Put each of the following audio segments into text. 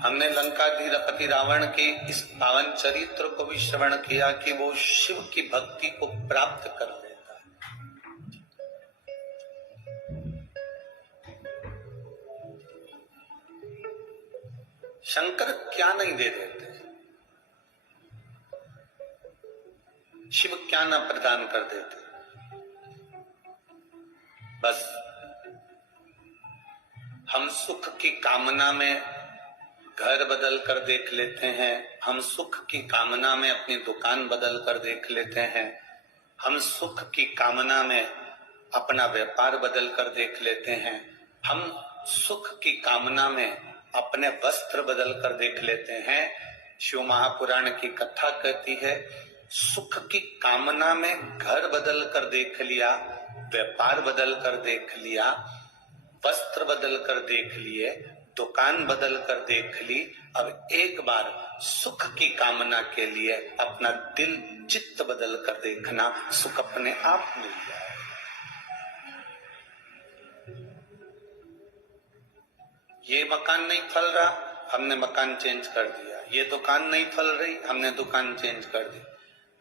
हमने लंकाधीपति रावण के इस पावन चरित्र को भी श्रवण किया कि वो शिव की भक्ति को प्राप्त कर लेता है। शंकर क्या नहीं दे देते, शिव क्या ना प्रदान कर देते। बस हम सुख की कामना में घर बदल कर देख लेते हैं, हम सुख की कामना में अपनी दुकान बदल कर देख लेते हैं, हम सुख की कामना में अपना व्यापार बदल कर देख लेते हैं, हम सुख की कामना में अपने वस्त्र बदल कर देख लेते हैं। शिव महापुराण की कथा कहती है, सुख की कामना में घर बदल कर देख लिया, व्यापार बदल कर देख लिया, वस्त्र बदल कर देख लिए, दुकान बदल कर देख ली। अब एक बार सुख की कामना के लिए अपना दिल चित्त बदल कर देखना, सुख अपने आप मिल जाए। ये मकान नहीं फल रहा, हमने मकान चेंज कर दिया। ये दुकान नहीं फल रही, हमने दुकान चेंज कर दी।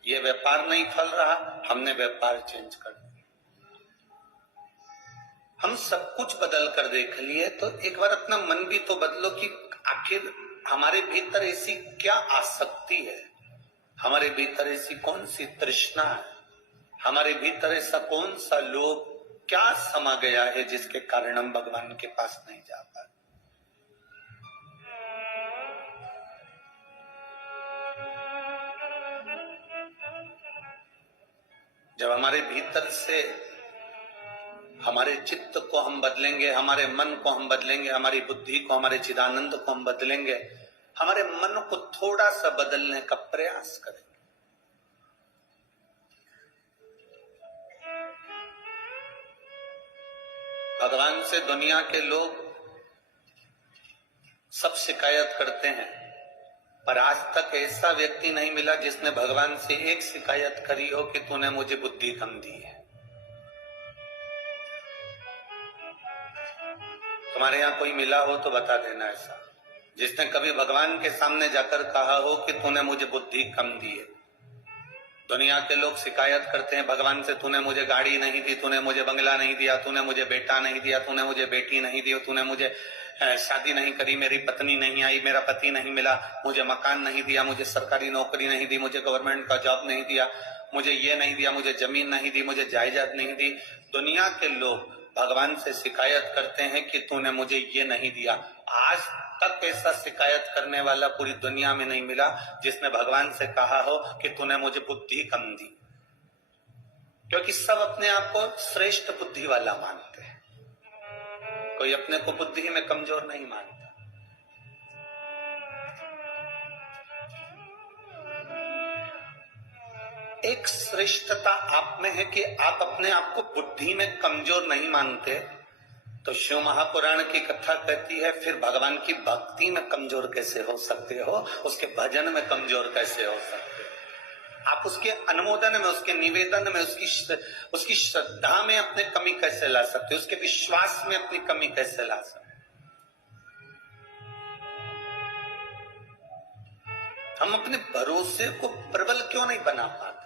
ये व्यापार नहीं फल रहा, हमने व्यापार चेंज कर दिया। हम सब कुछ बदल कर देख लिए, तो एक बार अपना मन भी तो बदलो कि आखिर हमारे भीतर ऐसी क्या आसक्ति है, हमारे भीतर ऐसी कौन सी तृष्णा है, हमारे भीतर ऐसा कौन सा लोभ क्या समा गया है जिसके कारण हम भगवान के पास नहीं जा पाते। जब हमारे भीतर से हमारे चित्त को हम बदलेंगे, हमारे मन को हम बदलेंगे, हमारी बुद्धि को, हमारे चिदानंद को हम बदलेंगे, हमारे मन को थोड़ा सा बदलने का प्रयास करेंगे। भगवान से दुनिया के लोग सब शिकायत करते हैं, पर आज तक ऐसा व्यक्ति नहीं मिला जिसने भगवान से एक शिकायत करी हो कि तूने मुझे बुद्धि कम दी है। तुम्हारे यहाँ कोई मिला हो तो बता देना ऐसा, जिसने कभी भगवान के सामने जाकर कहा हो कि तूने मुझे बुद्धि कम दी है। दुनिया के लोग शिकायत करते हैं भगवान से, तूने मुझे गाड़ी नहीं दी, तूने मुझे बंगला नहीं दिया, तूने मुझे बेटा नहीं दिया, तूने मुझे बेटी नहीं दी, तूने मुझे शादी नहीं करी, मेरी पत्नी नहीं आई, मेरा पति नहीं मिला, मुझे मकान नहीं दिया, मुझे सरकारी नौकरी नहीं दी, मुझे गवर्नमेंट का जॉब नहीं दिया, मुझे ये नहीं दिया, मुझे जमीन नहीं दी, मुझे जायदाद नहीं दी। दुनिया के लोग भगवान से शिकायत करते हैं कि तूने मुझे ये नहीं दिया। आज तक ऐसा शिकायत करने वाला पूरी दुनिया में नहीं मिला जिसने भगवान से कहा हो कि तूने मुझे बुद्धि कम दी, क्योंकि सब अपने आप को श्रेष्ठ बुद्धि वाला मानते हैं, कोई अपने को बुद्धि में कमजोर नहीं मानता। एक श्रेष्ठता आप में है कि आप अपने आप को बुद्धि में कमजोर नहीं मानते, तो शिव महापुराण की कथा कहती है फिर भगवान की भक्ति में कमजोर कैसे हो सकते हो, उसके भजन में कमजोर कैसे हो सकते हो, आप उसके अनुमोदन में, उसके निवेदन में, उसकी श्रद्धा में अपने कमी कैसे ला सकते हो, उसके विश्वास में अपनी कमी कैसे ला सकते हो। हम अपने भरोसे को प्रबल क्यों नहीं बना पाते।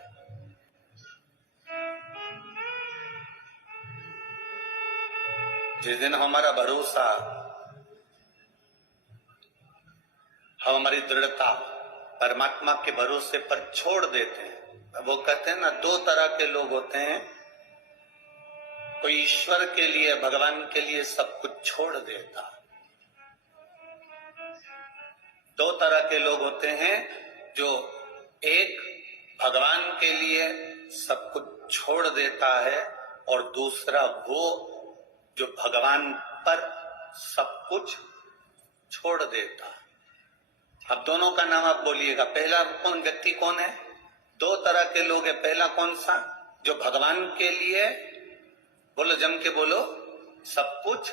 जिस दिन हमारा भरोसा, हम हमारी दृढ़ता परमात्मा के भरोसे पर छोड़ देते हैं, वो कहते हैं ना, दो तरह के लोग होते हैं, कोई ईश्वर के लिए, भगवान के लिए सब कुछ छोड़ देता, दो तरह के लोग होते हैं, जो एक भगवान के लिए सब कुछ छोड़ देता है और दूसरा वो जो भगवान पर सब कुछ छोड़ देता। अब दोनों का नाम आप बोलिएगा, पहला कौन व्यक्ति कौन है? दो तरह के लोग हैं। पहला कौन सा? जो भगवान के लिए, बोलो जम के बोलो, सब कुछ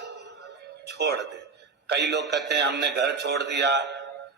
छोड़ दे। कई लोग कहते हैं हमने घर छोड़ दिया,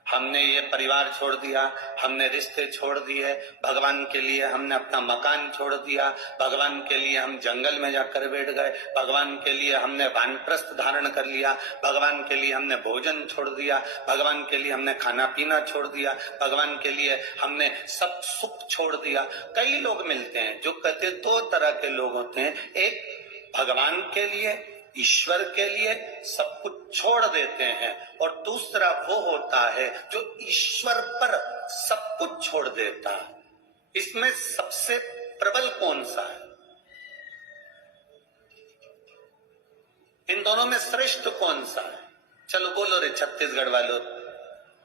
हमने ये परिवार छोड़ दिया, हमने रिश्ते छोड़ दिए, भगवान के लिए हमने अपना मकान छोड़ दिया, भगवान के लिए हम जंगल में जाकर बैठ गए, भगवान के लिए हमने वानप्रस्थ धारण कर लिया, भगवान के लिए हमने भोजन छोड़ दिया, भगवान के लिए हमने खाना पीना छोड़ दिया, भगवान के लिए हमने सब सुख छोड़ दिया। कई लोग मिलते हैं जो कहते दो तरह के लोग होते हैं, एक भगवान के लिए, ईश्वर के लिए सब कुछ छोड़ देते हैं, और दूसरा वो होता है जो ईश्वर पर सब कुछ छोड़ देता है। इसमें सबसे प्रबल कौन सा है? इन दोनों में श्रेष्ठ कौन सा है? चलो बोलो रे छत्तीसगढ़ वालों,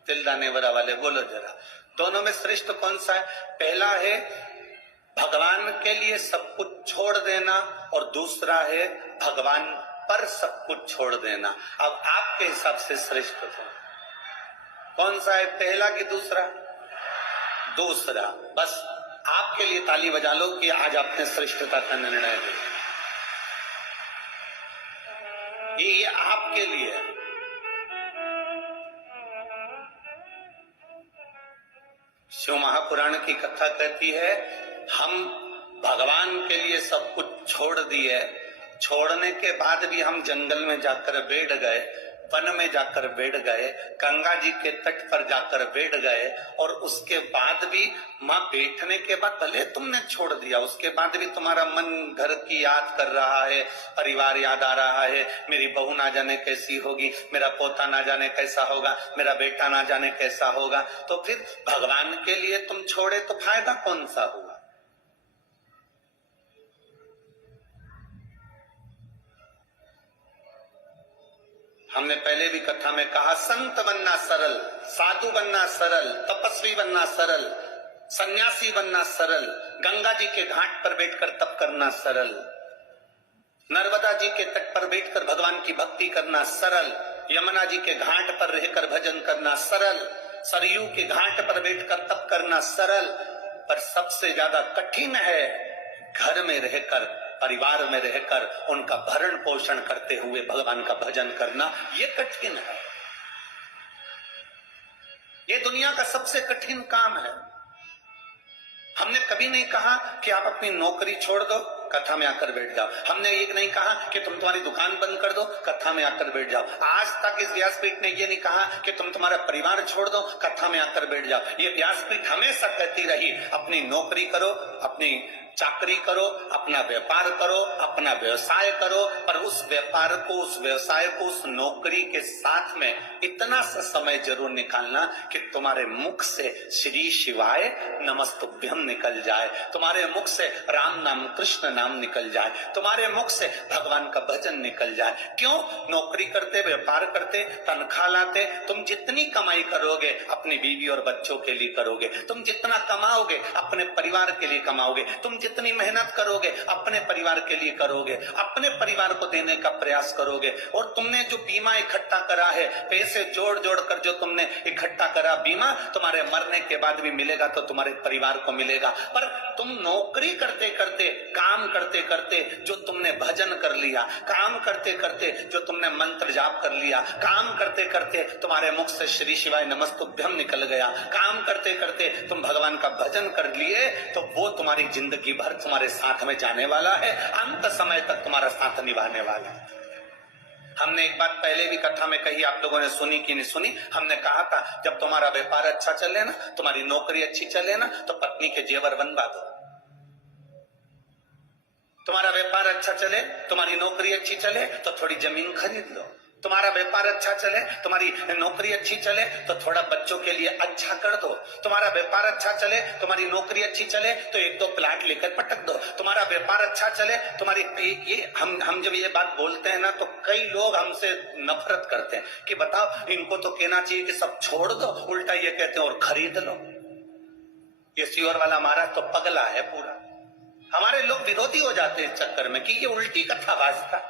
तिलदाने वरा वाले, बोलो जरा, दोनों में श्रेष्ठ कौन सा है? पहला है भगवान के लिए सब कुछ छोड़ देना, और दूसरा है भगवान पर सब कुछ छोड़ देना। अब आपके हिसाब से श्रेष्ठ कौन सा है, पहला कि दूसरा? दूसरा। बस आपके लिए ताली बजा लो कि आज आपने श्रेष्ठता का निर्णय लिया। ये आपके लिए है। शिव महापुराण की कथा कहती है, हम भगवान के लिए सब कुछ छोड़ दिए, छोड़ने के बाद भी हम जंगल में जाकर बैठ गए, वन में जाकर बैठ गए, गंगा जी के तट पर जाकर बैठ गए, और उसके बाद भी माँ बैठने के बाद भले तुमने छोड़ दिया, उसके बाद भी तुम्हारा मन घर की याद कर रहा है, परिवार याद आ रहा है, मेरी बहू ना जाने कैसी होगी, मेरा पोता ना जाने कैसा होगा, मेरा बेटा ना जाने कैसा होगा, तो फिर भगवान के लिए तुम छोड़े तो फायदा कौन सा हुआ? हमने पहले भी कथा में कहा, संत बनना सरल, साधु बनना सरल, तपस्वी बनना सरल, सन्यासी बनना सरल, गंगा जी के घाट पर बैठकर तप करना सरल, नर्मदा जी के तट पर बैठकर भगवान की भक्ति करना सरल, यमुना जी के घाट पर रहकर भजन करना सरल, सरयू के घाट पर बैठकर तप करना सरल, पर सबसे ज्यादा कठिन है घर में रहकर, परिवार में रहकर उनका भरण पोषण करते हुए भगवान का भजन करना, ये कठिन है। ये दुनिया का सबसे कठिन काम है। हमने कभी नहीं कहा कि आप अपनी नौकरी छोड़ दो, कथा में आकर बैठ जाओ। हमने ये नहीं कहा कि तुम तुम्हारी दुकान बंद कर दो, कथा में आकर बैठ जाओ। आज तक इस व्यासपीठ ने ये नहीं कहा कि तुम तुम्हारा परिवार छोड़ दो, कथा में आकर बैठ जाओ। ये व्यासपीठ हमेशा कहती रही, अपनी नौकरी करो, अपनी चाकरी करो, अपना व्यापार करो, अपना व्यवसाय करो, पर उस व्यापार को, उस व्यवसाय को, उस नौकरी के साथ में इतना सा समय जरूर निकालना कि तुम्हारे मुख से श्री शिवाय नमस्तुभ्यम निकल जाए, तुम्हारे मुख से राम नाम कृष्ण नाम निकल जाए, तुम्हारे मुख से भगवान का भजन निकल जाए। क्यों? नौकरी करते, व्यापार करते, तनख्वाह लाते, तुम जितनी कमाई करोगे अपनी बीवी और बच्चों के लिए करोगे, तुम जितना कमाओगे अपने परिवार के लिए कमाओगे, तुम जितनी मेहनत करोगे अपने परिवार के लिए करोगे, अपने परिवार को देने का प्रयास करोगे। और तुमने जो बीमा इकट्ठा करा है, पैसे जोड़ जोड़ कर जो तुमने इकट्ठा करा बीमा, तुम्हारे मरने के बाद भी मिलेगा तो तुम्हारे परिवार को मिलेगा। पर तुम नौकरी करते करते, काम करते करते जो तुमने भजन कर लिया, काम करते करते जो तुमने मंत्र जाप कर लिया, काम करते करते तुम्हारे मुख से श्री शिवाय नमस्तुभ्यम निकल गया, काम करते करते तुम भगवान का भजन कर लिए, तो वो तुम्हारी जिंदगी भर तुम्हारे साथ में जाने वाला है, अंत समय तक तुम्हारा साथ निभाने वाला है। हमने एक बात पहले भी कथा में कही, आप लोगों ने सुनी कि नहीं सुनी? हमने कहा था जब तुम्हारा व्यापार अच्छा चले ना, तुम्हारी नौकरी अच्छी चले ना, तो पत्नी के जेवर बनवा दो। तुम्हारा व्यापार अच्छा चले, तुम्हारी नौकरी अच्छी चले, तो थोड़ी जमीन खरीद लो। तुम्हारा व्यापार अच्छा चले, तुम्हारी नौकरी अच्छी चले, तो थोड़ा बच्चों के लिए अच्छा कर दो। तुम्हारा व्यापार अच्छा चले, तुम्हारी नौकरी अच्छी चले, तो एक दो प्लाट लेकर पटक दो। तुम्हारा व्यापार अच्छा चले, तुम्हारी ये हम जब ये बात बोलते हैं ना, तो कई लोग हमसे नफरत करते हैं कि बताओ, इनको तो कहना चाहिए कि सब छोड़ दो, उल्टा ये कहते हैं और खरीद लो। ये सियोर वाला महाराज तो पगला है पूरा। हमारे लोग विरोधी हो जाते हैं इस चक्कर में कि ये उल्टी कथा बाजता।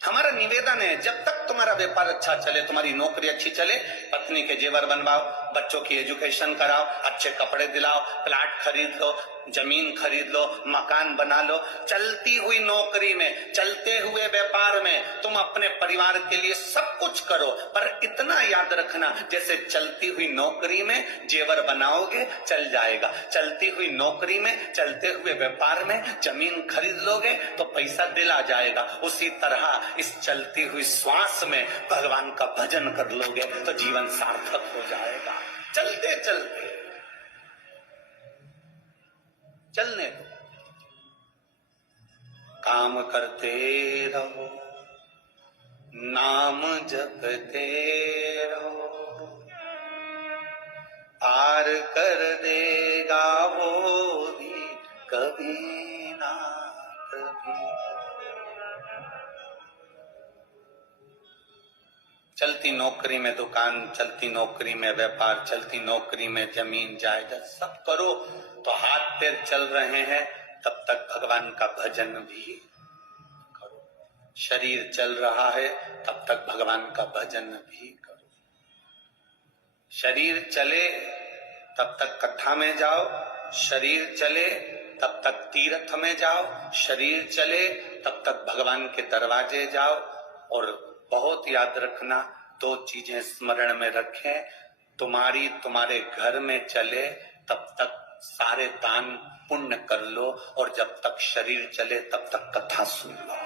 हमारा निवेदन है, जब तक तुम्हारा व्यापार अच्छा चले, तुम्हारी नौकरी अच्छी चले, पत्नी के जेवर बनवाओ, बच्चों की एजुकेशन कराओ, अच्छे कपड़े दिलाओ, प्लाट खरीद लो, जमीन खरीद लो, मकान बना लो। चलती हुई नौकरी में, चलते हुए व्यापार में तुम अपने परिवार के लिए सब कुछ करो, पर इतना याद रखना, जैसे चलती हुई नौकरी में जेवर बनाओगे चल जाएगा, चलती हुई नौकरी में, चलते हुए व्यापार में जमीन खरीद लोगे तो पैसा दिल आ जाएगा, उसी तरह इस चलती हुई श्वास में भगवान का भजन कर लोगे तो जीवन सार्थक हो जाएगा। चलते चलते चलने दो, काम करते रहो, नाम जपते रहो, पार कर देगा वो भी कभी ना कभी। चलती नौकरी में दुकान, चलती नौकरी में व्यापार, चलती नौकरी में जमीन जायदाद सब करो तो हाथ पैर चल रहे हैं, तब तक भगवान का भजन भी करो। शरीर चल रहा है तब तक भगवान का भजन भी करो। शरीर चले तब तक कथा में जाओ, शरीर चले तब तक तीर्थ में जाओ, शरीर चले तब तक भगवान के दरवाजे जाओ। और बहुत याद रखना, दो चीजें स्मरण में रखें, तुम्हारे घर में चले तब तक सारे दान पुण्य कर लो, और जब तक शरीर चले तब तक कथा सुन लो,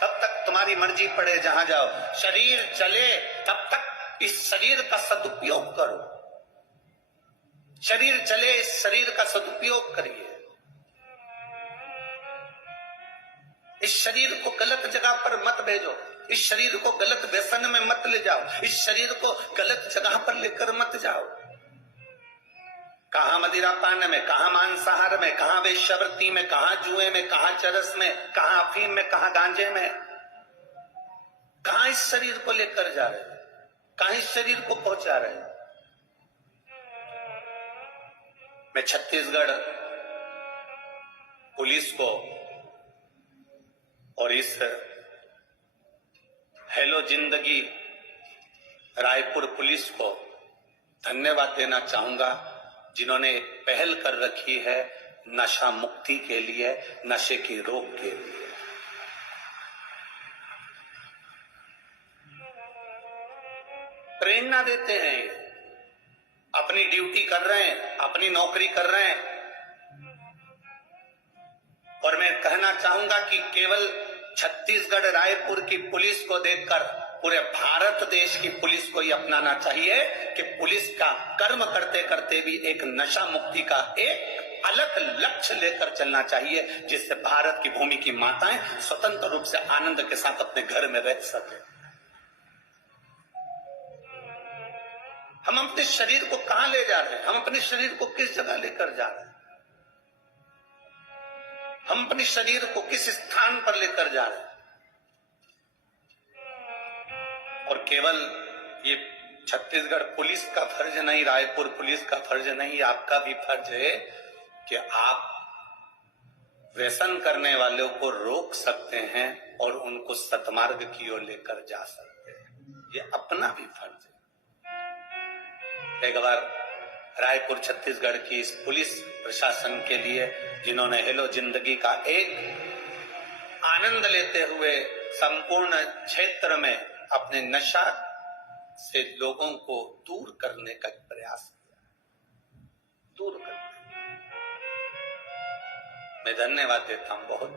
तब तक तुम्हारी मर्जी पड़े जहां जाओ। शरीर चले तब तक इस शरीर का सदुपयोग करो, शरीर चले इस शरीर का सदुपयोग करिए। इस शरीर को गलत जगह पर मत भेजो, इस शरीर को गलत व्यसन में मत ले जाओ, इस शरीर को गलत जगह पर लेकर मत जाओ। कहां मदिरा पान में, कहां मांसाहार में, कहां वेश्यावृत्ति में, कहां जुए में, कहां चरस में, कहां अफीम में, कहां गांजे में, कहां इस शरीर को लेकर जा रहे हैं, कहां इस शरीर को पहुंचा रहे हैं। मैं छत्तीसगढ़ पुलिस को और इस हेलो जिंदगी रायपुर पुलिस को धन्यवाद देना चाहूंगा, जिन्होंने पहल कर रखी है नशा मुक्ति के लिए, नशे की रोक के लिए। प्रेरणा देते हैं, अपनी ड्यूटी कर रहे हैं, अपनी नौकरी कर रहे हैं। और मैं कहना चाहूंगा कि केवल छत्तीसगढ़ रायपुर की पुलिस को देखकर पूरे भारत देश की पुलिस को ये अपनाना चाहिए कि पुलिस का कर्म करते करते भी एक नशा मुक्ति का एक अलग लक्ष्य लेकर चलना चाहिए, जिससे भारत की भूमि की माताएं स्वतंत्र रूप से आनंद के साथ अपने घर में रह सके। हम अपने शरीर को कहां ले जा रहे हैं, हम अपने शरीर को किस जगह लेकर जा रहे हैं, हम अपने शरीर को किस स्थान पर लेकर जा रहे हैं। और केवल ये छत्तीसगढ़ पुलिस का फर्ज नहीं, रायपुर पुलिस का फर्ज नहीं, आपका भी फर्ज है कि आप व्यसन करने वालों को रोक सकते हैं और उनको सतमार्ग की ओर लेकर जा सकते हैं। ये अपना भी फर्ज है। एक बार रायपुर छत्तीसगढ़ की इस पुलिस प्रशासन के लिए, जिन्होंने हेलो जिंदगी का एक आनंद लेते हुए संपूर्ण क्षेत्र में अपने नशा से लोगों को दूर करने का प्रयास किया, दूर करने, मैं धन्यवाद देता हूं। बहुत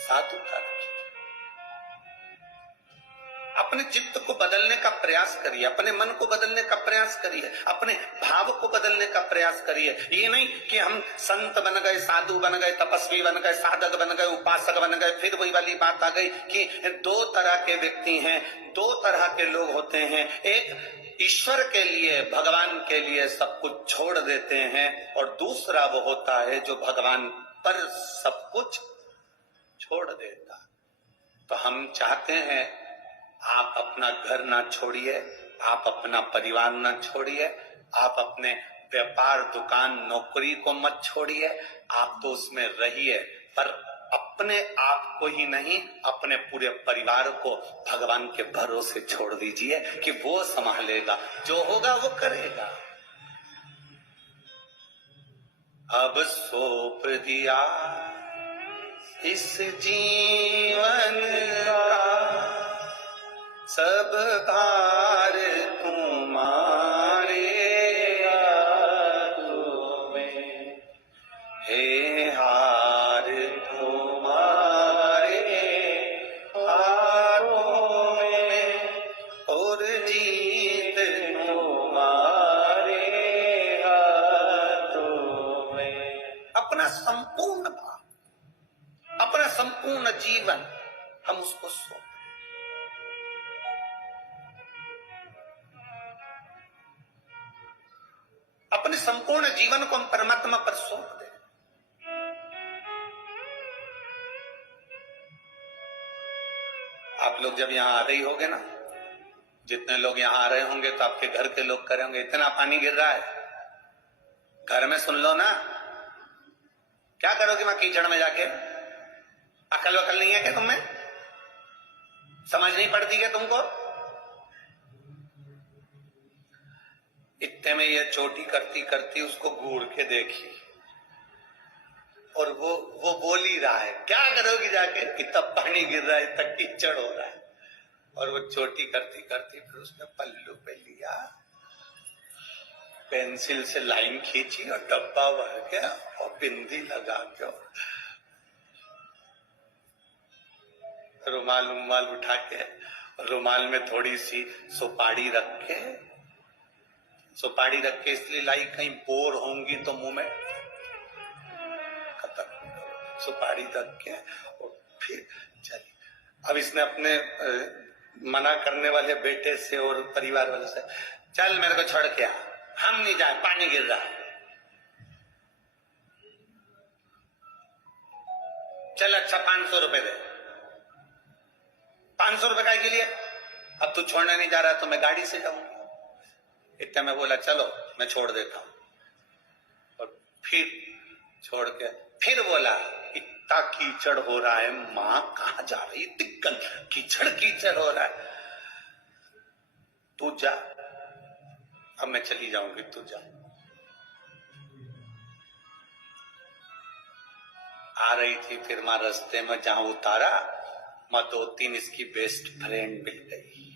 साधुता रखी, अपने चित्त को बदलने का प्रयास करिए, अपने मन को बदलने का प्रयास करिए, अपने भाव को बदलने का प्रयास करिए। ये नहीं कि हम संत बन गए, साधु बन गए, तपस्वी बन गए, साधक बन गए, उपासक बन गए, फिर वही वाली बात आ गई कि दो तरह के व्यक्ति हैं, दो तरह के लोग होते हैं। एक ईश्वर के लिए, भगवान के लिए सब कुछ छोड़ देते हैं, और दूसरा वो होता है जो भगवान पर सब कुछ छोड़ देता। तो हम चाहते हैं आप अपना घर ना छोड़िए, आप अपना परिवार ना छोड़िए, आप अपने व्यापार दुकान नौकरी को मत छोड़िए, आप तो उसमें रहिए, पर अपने आप को ही नहीं, अपने पूरे परिवार को भगवान के भरोसे छोड़ दीजिए कि वो संभालेगा, जो होगा वो करेगा। अब सौंप दिया इस जीवन का सब भार तुम्हारे हाथों में, हे हार तुम्हारे हाथों में और जीत तुम्हारे हाथों में। अपना संपूर्ण भाव, अपना संपूर्ण जीवन हम उसको सौंप, अपने संपूर्ण जीवन को हम परमात्मा पर सौंप दें। आप लोग जब यहां आ रही होंगे ना, जितने लोग यहां आ रहे होंगे तो आपके घर के लोग करेंगे, इतना पानी गिर रहा है, घर में सुन लो ना, क्या करोगे वहां कीचड़ में जाके? अकल वकल नहीं है क्या तुम्हें? समझ नहीं पड़ती क्या तुमको? इतने में ये चोटी करती करती उसको घूर के देखी और वो बोल ही रहा है, क्या करोगी जाके? इतना पानी गिर रहा है, इतना कीचड़ हो रहा है। और वो चोटी करती करती फिर उसने पल्लू पे लिया, पेंसिल से लाइन खींची और डब्बा भर गया और बिंदी लगा के और रुमाल उठा के, रुमाल में थोड़ी सी सुपारी रख के इसलिए लाई, कहीं बोर होंगी तो मुंह में खत्म, सुपारी रख के और फिर चली। अब इसने अपने मना करने वाले बेटे से और परिवार वाले से, चल मेरे को छोड़ के आ, हम नहीं जाए, पानी गिर रहा है। चल अच्छा 500 रुपए दे। 500 रुपए के लिए? अब तू छोड़ने नहीं जा रहा तो मैं गाड़ी से जाऊंगी। इतने में बोला चलो मैं छोड़ देता हूं, और फिर छोड़ के फिर बोला इतना कीचड़ हो रहा है, मां कहां जा रही, दिक्कत कीचड़ हो रहा है, तू जा, अब मैं चली जाऊंगी, तू जा। आ रही थी, फिर मां रास्ते में जहां उतारा, मां 2-3 इसकी बेस्ट फ्रेंड मिल गई।